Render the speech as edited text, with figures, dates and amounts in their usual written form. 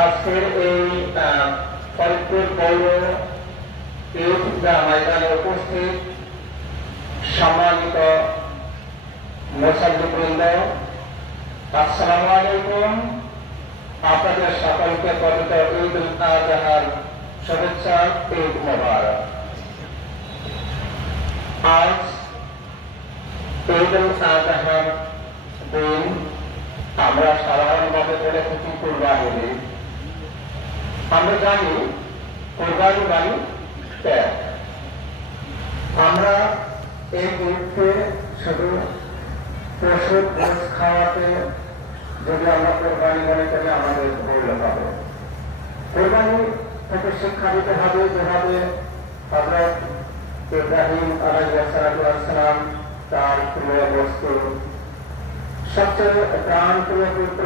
আজকের এই ফরিদপুর পৌর ঈদগাহ ময়দানে উপস্থিত সম্মানিত মুসল্লিবৃন্দ, আসসালামু আলাইকুম। আপনাদের সকলকে পবিত্র ঈদ উল আজহার শুভেচ্ছা, ঈদ মোবারক। আজ ঈদ উল আজহার দিন আমরা সাধারণভাবে বলে থাকি কুরবানি ঈদ। আমরা জানি কুরবানি মানে ত্যাগ। আমরা এই ঈদকে শুধু পশুর গোশ খাওয়াতে যদি আমরা কোরবানি মনে করি আমাদের ভুল হবে। কোরবানি থেকে শিক্ষা দিতে হবে যেভাবে হযরত ইব্রাহিম আলাইহিস সালাম তার প্রিয় বস্তু সবচেয়ে প্রাণপ্রিয় পুত্র